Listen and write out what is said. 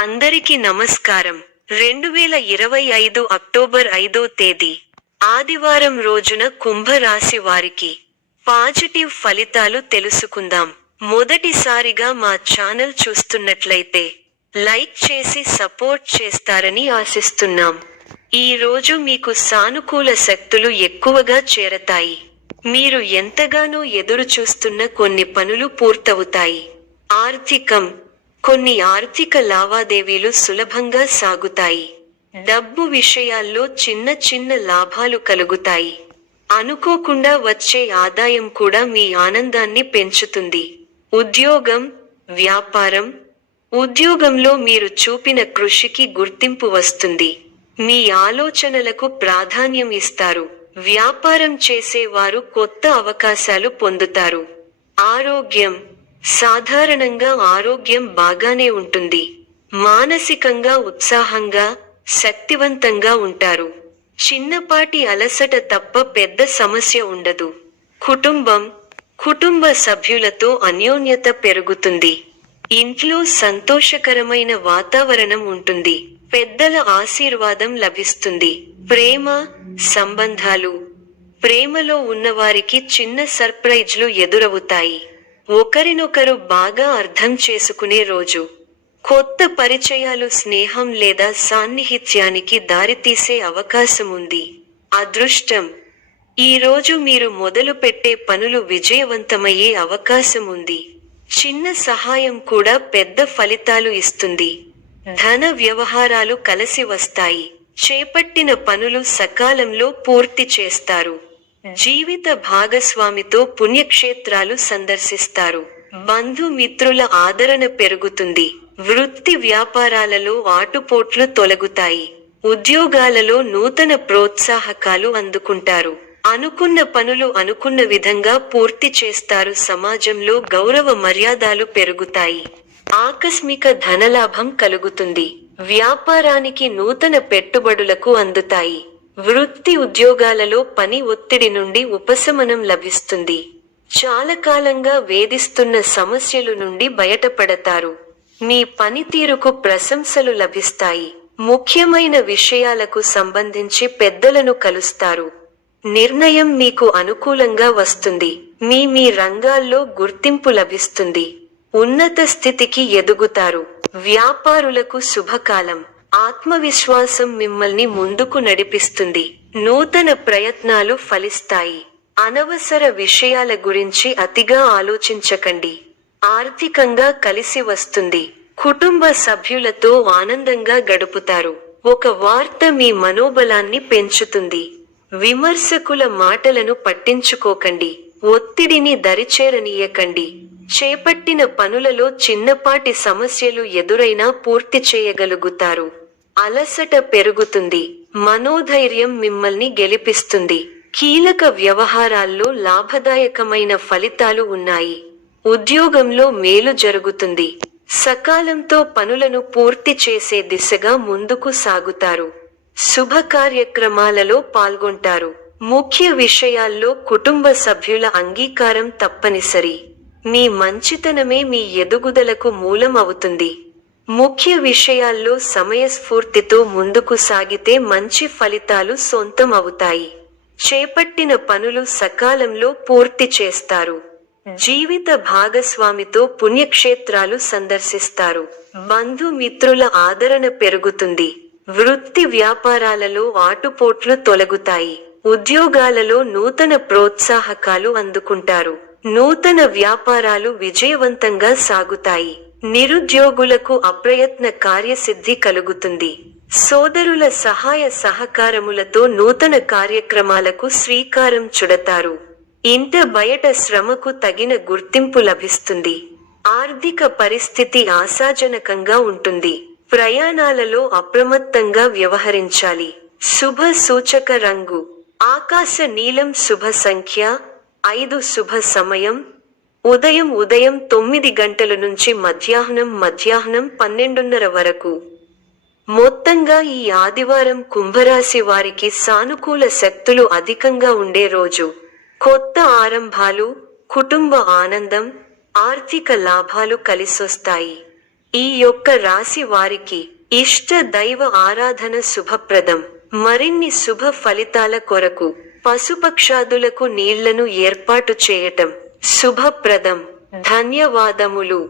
అందరికీ నమస్కారం. 2025 అక్టోబర్ 5వ తేదీ ఆదివారం రోజున కుంభరాశి వారికి పాజిటివ్ ఫలితాలు తెలుసుకుందాం. మొదటిసారిగా మా ఛానల్ చూస్తున్నట్లయితే లైక్ చేసి సపోర్ట్ చేస్తారని ఆశిస్తున్నాం. ఈ రోజు మీకు సానుకూల శక్తులు ఎక్కువగా చేరతాయి. మీరు ఎంతగానో ఎదురు చూస్తున్న కొన్ని పనులు పూర్తవుతాయి. ఆర్థికం కొన్ని ఆర్థిక లావాదేవీలు సులభంగా సాగుతాయి. డబ్బు విషయాల్లో చిన్న చిన్న లాభాలు కలుగుతాయి. అనుకోకుండా వచ్చే ఆదాయం కూడా మీ ఆనందాన్ని పెంచుతుంది. ఉద్యోగం, వ్యాపారం. ఉద్యోగంలో మీరు చూపిన కృషికి గుర్తింపు వస్తుంది. మీ ఆలోచనలకు ప్రాధాన్యం ఇస్తారు. వ్యాపారం చేసేవారు కొత్త అవకాశాలు పొందుతారు. ఆరోగ్యం సాధారణంగా ఆరోగ్యం బాగానే ఉంటుంది. మానసికంగా ఉత్సాహంగా, శక్తివంతంగా ఉంటారు. చిన్నపాటి అలసట తప్ప పెద్ద సమస్య ఉండదు. కుటుంబ సభ్యులతో అన్యోన్యత పెరుగుతుంది. ఇంట్లో సంతోషకరమైన వాతావరణం ఉంటుంది. పెద్దల ఆశీర్వాదం లభిస్తుంది. ప్రేమ, సంబంధాలు. ప్రేమలో ఉన్నవారికి చిన్న సర్ప్రైజ్లు ఎదురవుతాయి. ఒకరినొకరు బాగా అర్థం చేసుకునే రోజు. కొత్త పరిచయాలు స్నేహం లేదా సాన్నిహిత్యానికి దారితీసే అవకాశం ఉంది. అదృష్టం ఈ రోజు మీరు మొదలుపెట్టే పనులు విజయవంతమయ్యే అవకాశం ఉంది. చిన్న సహాయం కూడా పెద్ద ఫలితాలు ఇస్తుంది. ధన వ్యవహారాలు కలిసి వస్తాయి. చేపట్టిన పనులు సకాలంలో పూర్తి చేస్తారు. జీవిత భాగస్వామితో పుణ్యక్షేత్రాలు సందర్శిస్తారు. బంధుమిత్రుల ఆదరణ పెరుగుతుంది. వృత్తి వ్యాపారాలలో ఆటుపోట్లు తొలగుతాయి. ఉద్యోగాలలో నూతన ప్రోత్సాహకాలు అందుకుంటారు. అనుకున్న పనులు అనుకున్న విధంగా పూర్తి చేస్తారు. సమాజంలో గౌరవ మర్యాదలు పెరుగుతాయి. ఆకస్మిక ధనలాభం కలుగుతుంది. వ్యాపారానికి నూతన పెట్టుబడులకు అందుతాయి. వృత్తి ఉద్యోగాలలో పని ఒత్తిడి నుండి ఉపశమనం లభిస్తుంది. చాలా కాలంగా వేధిస్తున్న సమస్యలు నుండి బయటపడతారు. మీ పనితీరుకు ప్రశంసలు లభిస్తాయి. ముఖ్యమైన విషయాలకు సంబంధించి పెద్దలను కలుస్తారు. నిర్ణయం మీకు అనుకూలంగా వస్తుంది. మీ రంగాల్లో గుర్తింపు లభిస్తుంది. ఉన్నత స్థితికి ఎదుగుతారు. వ్యాపారులకు శుభకాలం. ఆత్మవిశ్వాసం మిమ్మల్ని ముందుకు నడిపిస్తుంది. నూతన ప్రయత్నాలు ఫలిస్తాయి. అనవసర విషయాల గురించి అతిగా ఆలోచించకండి. ఆర్థికంగా కలిసి వస్తుంది. కుటుంబ సభ్యులతో ఆనందంగా గడుపుతారు. ఒక వార్త మీ మనోబలాన్ని పెంచుతుంది. విమర్శకుల మాటలను పట్టించుకోకండి. ఒత్తిడిని దరిచేరనీయకండి. చేపట్టిన పనులలో చిన్నపాటి సమస్యలు ఎదురైనా పూర్తి చేయగలుగుతారు. అలసట పెరుగుతుంది. మనోధైర్యం మిమ్మల్ని గెలిపిస్తుంది. కీలక వ్యవహారాల్లో లాభదాయకమైన ఫలితాలు ఉన్నాయి. ఉద్యోగంలో మేలు జరుగుతుంది. సకాలంతో పనులను పూర్తి చేసే దిశగా ముందుకు సాగుతారు. శుభ కార్యక్రమాలలో పాల్గొంటారు. ముఖ్య విషయాల్లో కుటుంబ సభ్యుల అంగీకారం తప్పనిసరి. మీ మంచితనమే మీ ఎదుగుదలకు మూలం అవుతుంది. ముఖ్య విషయాల్లో సమయస్ఫూర్తితో ముందుకు సాగితే మంచి ఫలితాలు సొంతం అవుతాయి. చేపట్టిన పనులు సకాలంలో పూర్తి చేస్తారు. జీవిత భాగస్వామితో పుణ్యక్షేత్రాలు సందర్శిస్తారు. బంధుమిత్రుల ఆదరణ పెరుగుతుంది. వృత్తి వ్యాపారాలలో ఆటుపోట్లు తొలగుతాయి. ఉద్యోగాలలో నూతన ప్రోత్సాహకాలు అందుకుంటారు. నూతన వ్యాపారాలు విజయవంతంగా సాగుతాయి. నిరుద్యోగులకు అప్రయత్న కార్యసిద్ధి కలుగుతుంది. సోదరుల సహాయ సహకారములతో నూతన కార్యక్రమాలకు శ్రీకారం చుడతారు. ఇంట బయట శ్రమకు తగిన గుర్తింపు లభిస్తుంది. ఆర్థిక పరిస్థితి ఆశాజనకంగా ఉంటుంది. ప్రయాణాలలో అప్రమత్తంగా వ్యవహరించాలి. శుభ సూచక రంగు ఆకాశ నీలం. శుభ సంఖ్య 5. శుభ సమయం ఉదయం 9 గంటల నుంచి మధ్యాహ్నం 12:30 వరకు. మొత్తంగా ఈ ఆదివారం కుంభరాశి వారికి సానుకూల శక్తులు అధికంగా ఉండే రోజు. కొత్త ఆరంభాలు, కుటుంబ ఆనందం, ఆర్థిక లాభాలు కలిసొస్తాయి. ఈ యొక్క రాశి వారికి ఇష్ట దైవ ఆరాధన శుభప్రదం. మరిన్ని శుభ ఫలితాల కొరకు పశుపక్షాదులకు నీళ్లను ఏర్పాటు చేయటం శుభప్రదం. ధన్యవాదములు.